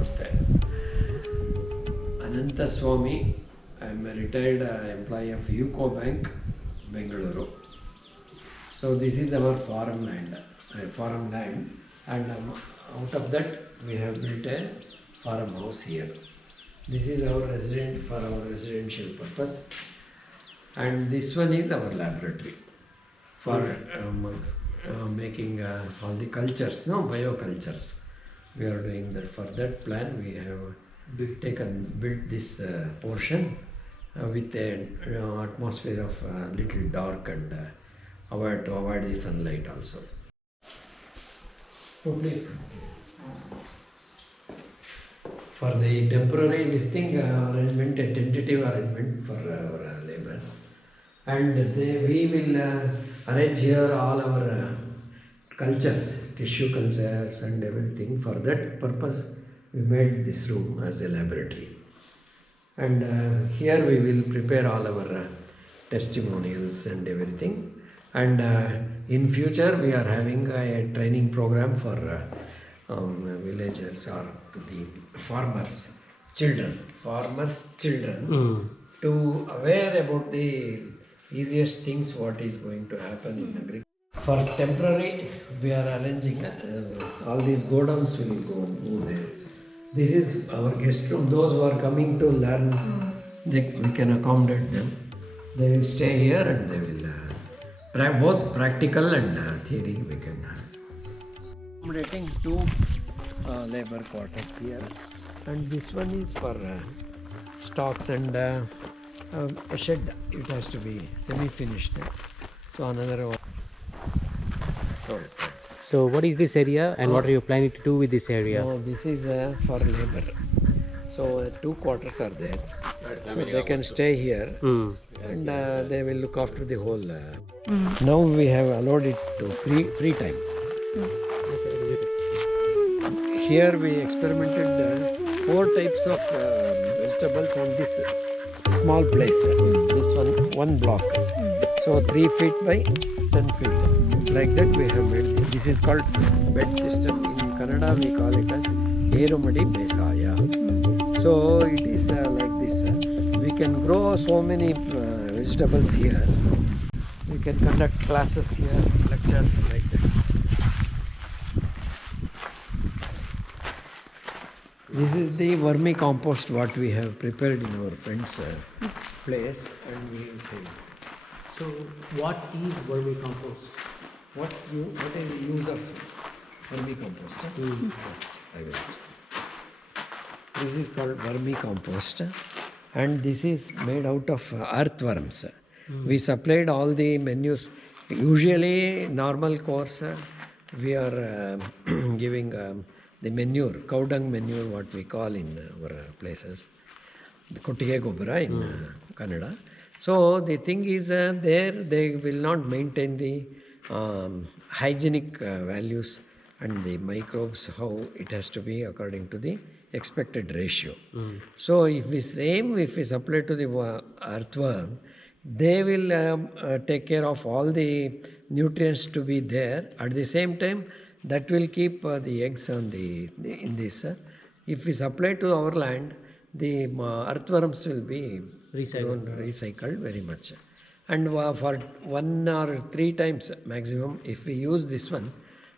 Namaste. Anantha Swami, I am a retired employee of UCO Bank, Bangalore. So this is our farmland, and out of that we have built a farmhouse here. This is our for our residential purpose, and this one is our laboratory for making all the cultures, biocultures. We are doing that. For that plan, we have built this portion with an atmosphere of little dark and avoid the sunlight also. So please. For the temporary arrangement, a tentative arrangement for our labor, and we will arrange here all our cultures, tissue cultures and everything. For that purpose, we made this room as a laboratory, and here we will prepare all our testimonials and everything. And in future, we are having a training program for villagers or to the farmers' children, to aware about the easiest things what is going to happen in agriculture. For temporary, we are arranging all these godowns will go there. This is our guest room. Those who are coming to learn, we can accommodate them. They will stay here and they will both practical and theory we can accommodating two labor quarters here, and this one is for stocks and a shed. It has to be semi-finished. So another one. So what is this area and what are you planning to do with this area? No, this is for labor. So two quarters are there. So they can stay here and they will look after the whole. Now we have allowed it to free time. Here we experimented 4 types of vegetables on this small place. This one block. So 3 feet by 10 feet. Like that we have made. This is called bed system. In Kannada we call it as Erumadi Besaya. So it is like this. We can grow so many vegetables here. We can conduct classes here, lectures like that. This is the vermicompost what we have prepared in our friend's place, and we take. So what is vermicompost? What is the use of vermicompost? I will. This is called vermicompost, and this is made out of earthworms. We supplied all the manures. Usually, normal course, we are giving the manure, cow dung manure, what we call in our places, the kottige gobara in Kannada. So the thing is, there they will not maintain the hygienic values and the microbes, how it has to be according to the expected ratio. So if we supply to the earthworm, they will take care of all the nutrients to be there. At the same time, that will keep the eggs on in this. If we supply to our land, the earthworms will be recycled very much. And for 1 or 3 times maximum, if we use this one,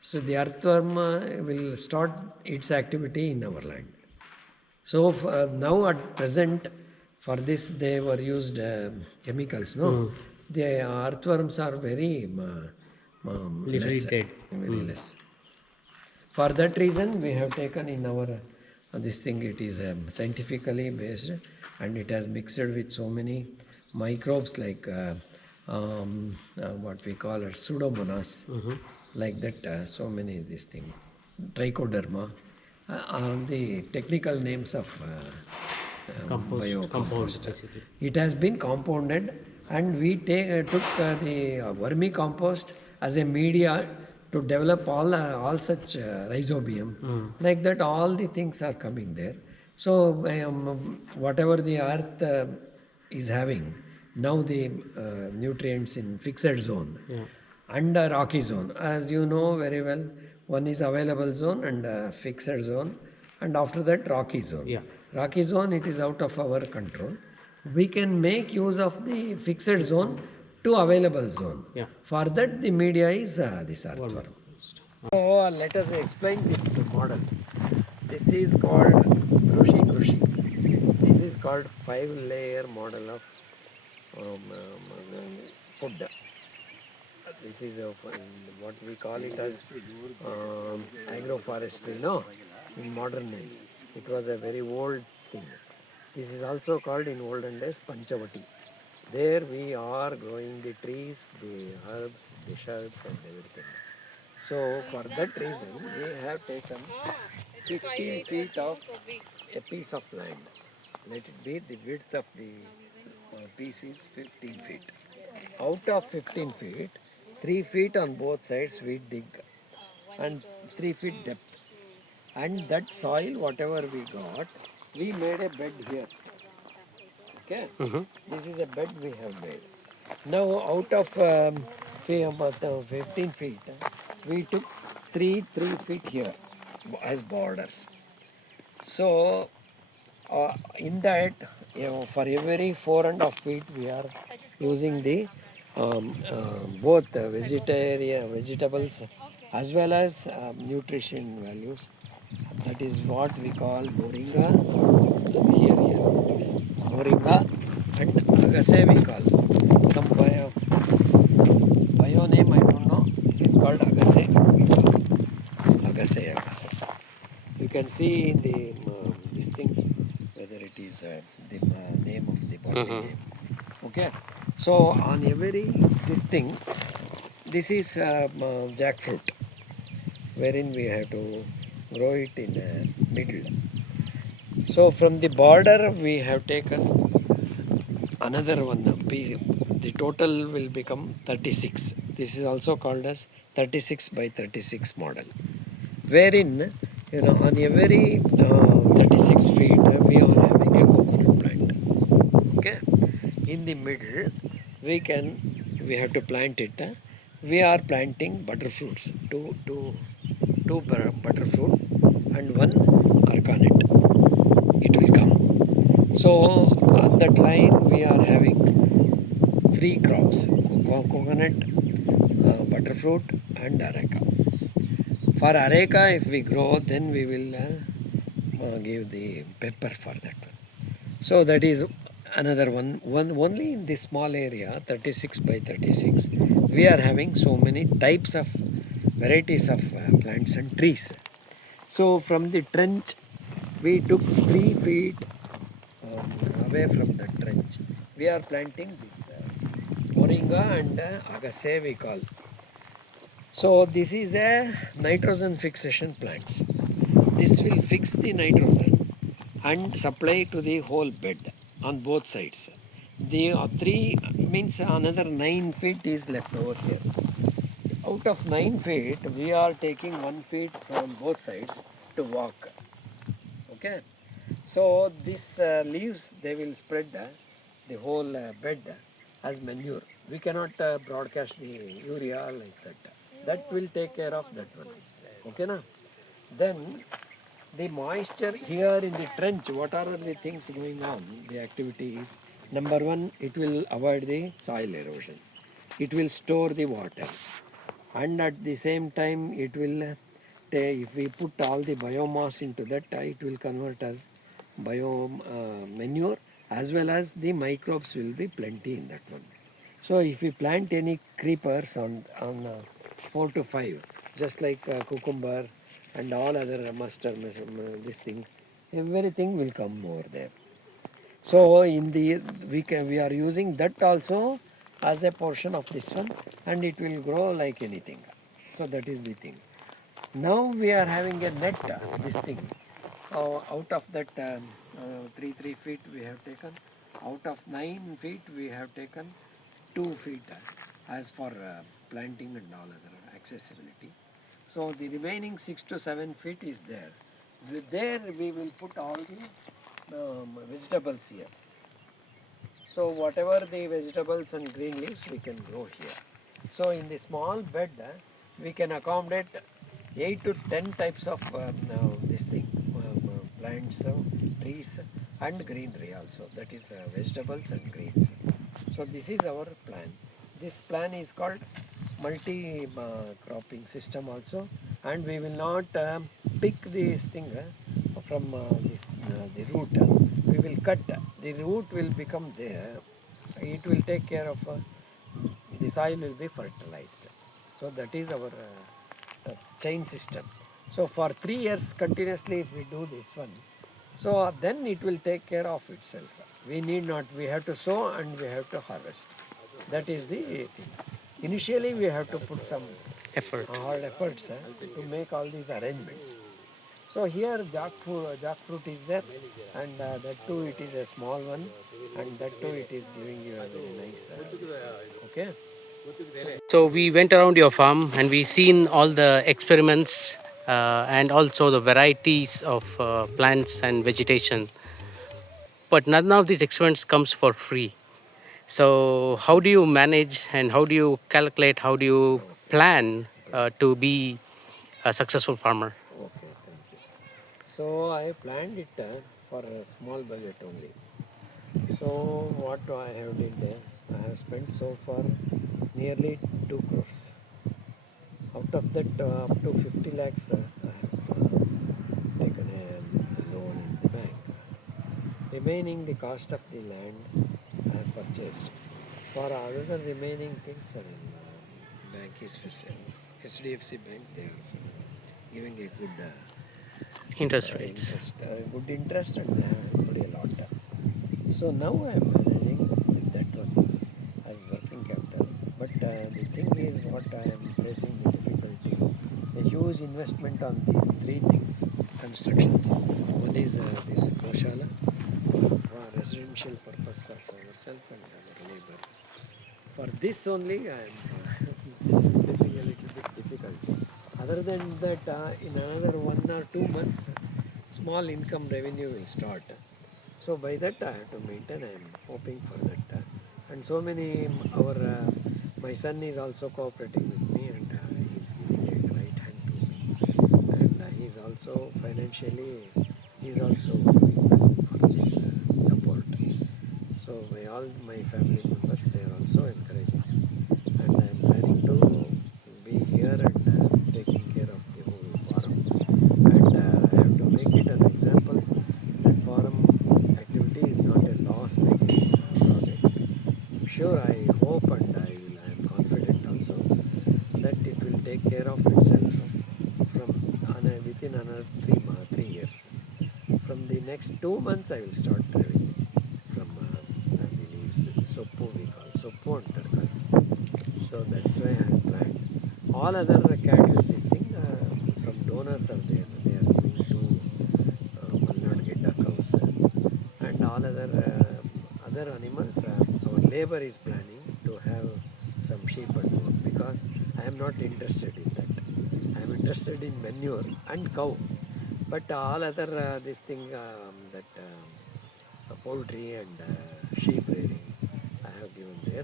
so the earthworm will start its activity in our land. So now at present, for this they were used chemicals. The earthworms are very less, dead. very less. For that reason, we have taken in our this thing. It is scientifically based, and it has mixed with so many microbes like what we call it pseudomonas, like that. So many this thing, trichoderma, are the technical names of biocompost. It has been compounded, and we took the vermicompost as a media to develop all such rhizobium. Like that, all the things are coming there. So whatever the earth is having, now the nutrients in fixed zone and rocky zone. As you know very well, one is available zone and fixed zone. and after that rocky zone. Yeah. Rocky zone, it is out of our control. We can make use of the fixed zone to available zone. Yeah. For that, the media is this earthworm. So let us explain this model. This is called Grushi. This is called 5-layer model of food. This is what we call it as agroforestry, no? In modern names. It was a very old thing. This is also called in olden days Panchavati. There we are growing the trees, the herbs, the shrubs and everything. So for that reason, we have taken 15 feet of a piece of land. Let it be the width of the piece is 15 feet. Out of 15 feet, 3 feet on both sides we dig and 3 feet depth. And that soil, whatever we got, we made a bed here. Okay? This is a bed we have made. Now out of 15 feet, we took 3 feet here as borders. So in that, for every 4.5 feet, we are using the both vegetables as well as nutrition values. That is what we call moringa. Here, moringa and agasse we call. Some bio name I don't know. This is called agasse. Agasse. You can see in the this thing whether it is the name of the bottle name. Okay. So on every this thing, this is jackfruit, wherein we have to grow it in the middle. So from the border we have taken another one piece. The total will become 36. This is also called as 36 by 36 model, wherein on every 36 feet we are having a coconut plant. Okay, in the middle we have to plant it. We are planting butterfruits, two butterfruit and one arcanet. It will come. So on that line we are having 3 crops: coconut, butterfruit and areca. For areca, if we grow, then we will give the pepper for that one. So that is another one. Only in this small area, 36 by 36, we are having so many types of varieties of plants and trees. So from the trench, we took 3 feet away from the trench. We are planting this moringa and agasse we call. So this is a nitrogen fixation plants. This will fix the nitrogen and supply to the whole bed on both sides. The 3 means another 9 feet is left over here. Out of 9 feet, we are taking 1 feet from both sides to walk. Okay. So this leaves, they will spread the whole bed as manure. We cannot broadcast the urea like that. That will take care of that one. Okay, na? Then the moisture here in the trench, what are the things going on? The activity is, number one, it will avoid the soil erosion. It will store the water. And at the same time, it will, if we put all the biomass into that, it will convert as manure, as well as the microbes will be plenty in that one. So if we plant any creepers on 4 to 5, just like cucumber and all other mustard, this thing, everything will come over there. So in the we are using that also as a portion of this one, and it will grow like anything. So that is the thing. Now we are having a net, this thing. Out of that 3 feet we have taken. Out of 9 feet we have taken 2 feet as for planting and all other accessibility. So the remaining 6 to 7 feet is there. There we will put all the vegetables here. So whatever the vegetables and green leaves we can grow here. So in the small bed we can accommodate 8 to 10 types of this thing, plants, trees and greenery also. That is vegetables and greens. So this is our plan. This plan is called multi-cropping system also, and we will not pick this thing from the root. We will cut. The root will become there. It will take care of the soil will be fertilized. So that is our chain system. So for 3 years continuously if we do this one, so then it will take care of itself. We need not, we have to sow and we have to harvest. That is the thing. Initially we have to put some hard efforts to make all these arrangements. So here jackfruit is there, and that too it is a small one, and that too it is giving you a very nice okay. So we went around your farm and we seen all the experiments and also the varieties of plants and vegetation. But none of these experiments comes for free. So how do you manage and how do you calculate, how do you plan to be a successful farmer? Okay, thank you. So I planned it for a small budget only. So what I have did there, I have spent so far nearly 2 crores. Out of that up to 50 lakhs I have taken a loan in the bank. Remaining the cost of the land I have purchased. For other remaining things, bank is HDFC Bank, they are giving a good Interest rates. good interest, and they have put a lot. So now I am managing with that one as working capital. But the thing is what I am facing the difficulty, a huge investment on these 3 things, constructions. One is this Goshala for residential purpose of ourselves and our labor. For this only I am facing a little bit difficult. Other than that, in another 1 or 2 months, small income revenue will start. So by that I have to maintain. I am hoping for that. And so many my son is also cooperating with me, and he is giving a right hand to me. And he is also financially, he is also doing for this support. So all my family members, they are also encouraging. And I am planning to be here and taking care of the whole farm. And I have to make it an example that farm activity is not a loss-making project. Sure, I hope and I am confident also that it will take care of itself within another 3 years. From the next 2 months, I will start revenue from the leaves, Soppo we call, Soppo and Tarkari. So that's why I have planned. All other cattle, this thing, some donors are there. They are giving to Malnad Gedda cows and all other animals. Our labor is planning to have some sheep and more, because I am not interested in that. I am interested in manure and cow. But all other this thing, poultry and sheep rearing, I have given the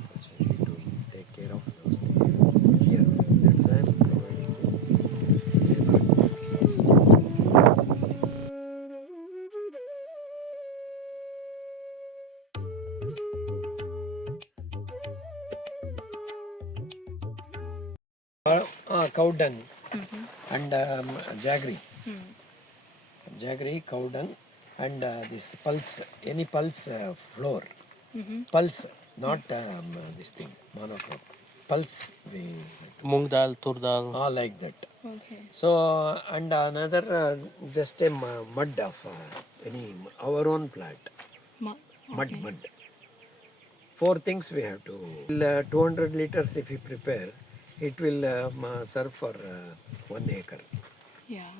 opportunity to take care of those things here. That's why I am providing labor also. Cow dung and jaggery. Jaggery, cow dung, and this pulse, any pulse flour. Pulse, not this thing, monocrop. Pulse, we Moong dal, tur dal. all like that. Okay. So, and another just a mud of our own plant. Mud. 4 things we have to. 200 liters if we prepare, it will serve for 1 acre. Yeah.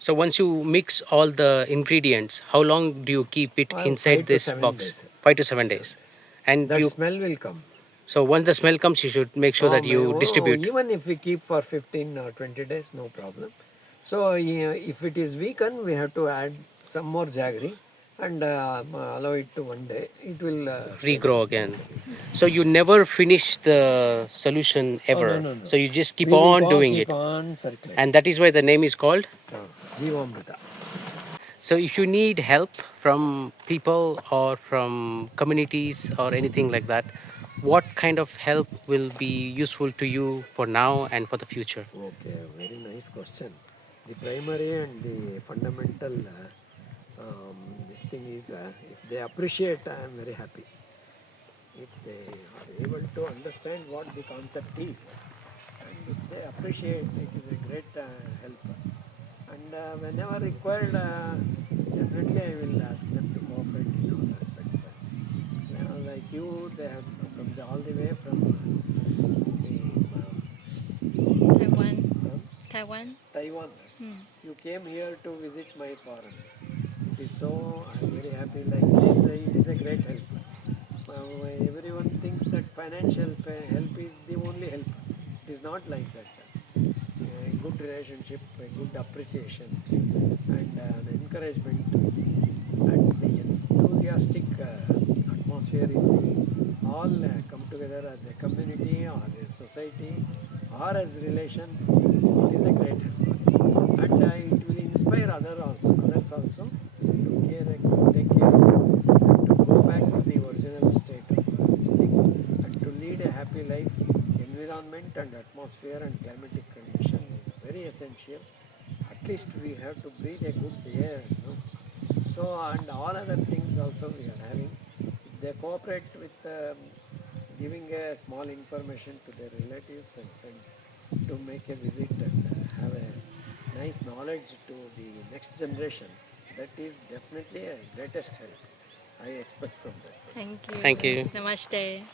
So once you mix all the ingredients, how long do you keep it inside 5 to this 7 box? days. 5 to 7 days. And That you, smell will come. so once the smell comes, you should make sure that you distribute. Even if we keep for 15 or 20 days, no problem. So if it is weakened, we have to add some more jaggery and allow it to 1 day. It will Regrow again. So you never finish the solution ever. no. So you just keep we will on doing keep it. on circulating. And that is why the name is called. Jivamrita. So if you need help from people or from communities or anything like that, what kind of help will be useful to you for now and for the future? Okay, very nice question. The primary and the fundamental this thing is if they appreciate, I am very happy. If they are able to understand what the concept is, and if they appreciate, it is a great help. And whenever required, definitely I will ask them to cooperate in all aspects. Like you, they have from all the way from Taiwan. Taiwan. You came here to visit my farm. It is so, I am very happy like this. It is a great help. Everyone thinks that financial help is the only help. It is not like that. A good relationship, a good appreciation, and an encouragement, and the enthusiastic atmosphere. If we all come together as a community, or as a society, or as relations, it is a great help. And it will inspire others also to take care, to go back to the original state of this thing, and to lead a happy life. Environment and atmosphere and climatic condition is very essential. At least we have to breathe a good air, So, and all other things also we are having. If they cooperate with giving a small information to their relatives and friends to make a visit and have a nice knowledge to the next generation, that is definitely a greatest help I expect from that. Thank you. Thank you. Namaste.